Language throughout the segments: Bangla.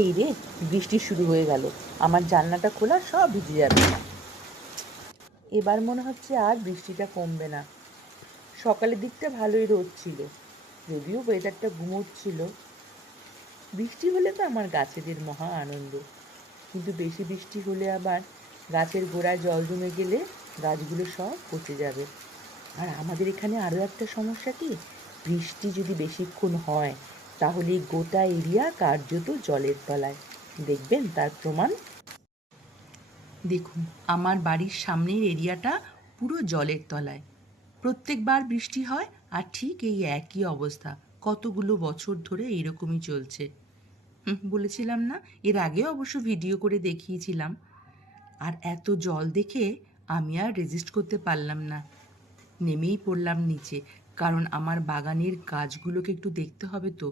এই রে, বৃষ্টি শুরু হয়ে গেল। আমার জানলাটা খোলা, সব ভিজে যাবে। এবার মনে হচ্ছে আর বৃষ্টিটা কমবে না। সকালের দিকটা ভালোই রোদ ছিল, যদিও ওয়েদারটা ঘুমোচ্ছিল বৃষ্টি হলে তো আমার গাছেদের মহা আনন্দ। কিন্তু বেশি বৃষ্টি হলে আবার গাছের গোড়ায় জল জমে গেলে গাছগুলো সব পচে যাবে। আর আমাদের এখানে আরও একটা সমস্যা কি? বৃষ্টি যদি বেশিক্ষণ হয় তাহলে গোটা এরিয়া কার্যত জলের তলায়। দেখবেন তার প্রমাণ। দেখুন, আমার বাড়ির সামনের এরিয়াটা পুরো জলের তলায়। প্রত্যেকবার বৃষ্টি হয় আর ঠিক এই একই অবস্থা। কতগুলো বছর ধরে এরকমই চলছে। বলেছিলাম না? এর আগেও অবশ্য ভিডিও করে দেখিয়েছিলাম। আর এত জল দেখে আমি আর রেজিস্ট করতে পারলাম না। নেমেই পড়লাম নিচে। কারণ আমার বাগানের গাছগুলোকে একটু দেখতে হবে তো।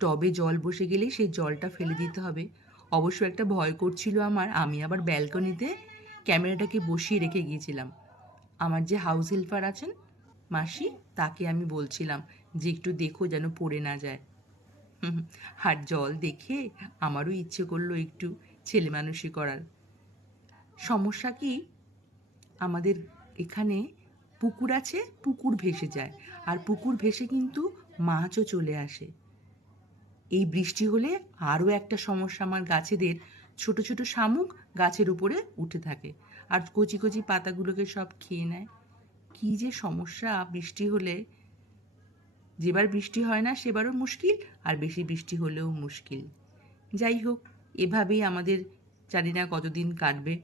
টবে জল বসে গেলেই সেই জলটা ফেলে দিতে হবে। অবশ্য একটা ভয় করছিল আমার, আমি আবার ব্যালকনিতে ক্যামেরাটাকে বসিয়ে রেখে গিয়েছিলাম। আমার যে হাউস হেল্পার আছেন, মাসি, তাকে আমি বলছিলাম যে একটু দেখো যেন পড়ে না যায়। আর জল দেখে আমারও ইচ্ছে করল একটু ছেলে মানুষই করার। সমস্যা কি? আমাদের এখানে পুকুর আছে, পুকুর ভেসে যায়। আর পুকুর ভেসে কিন্তু মাছও চলে আসে। এই বৃষ্টি হলে আরও একটা সমস্যা আমার গাছেদের। ছোট ছোট শামুক গাছের উপরে উঠে থাকে আর কচি কচি পাতাগুলোকে সব খেয়ে নেয়। কী যে সমস্যা বৃষ্টি হলে। যেবার বৃষ্টি হয় না সেবারও মুশকিল আর বেশি বৃষ্টি হলেও মুশকিল। যাই হোক, এভাবেই আমাদের জানি না কতদিন কাটবে।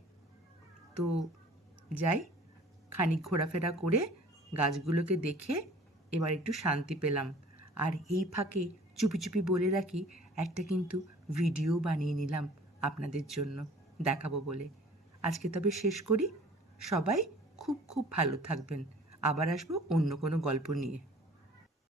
তো যাই, খানিক ঘোরাফেরা করে গাছগুলোকে দেখে এবার একটু শান্তি পেলাম। আর এই ফাঁকে চুপি চুপি বলে রাখি, একটা কিন্তু ভিডিও বানিয়ে নিলাম আপনাদের জন্য, দেখাবো বলে। আজকে তবে শেষ করি। সবাই খুব খুব ভালো থাকবেন। আবার আসব অন্য কোনো গল্প নিয়ে।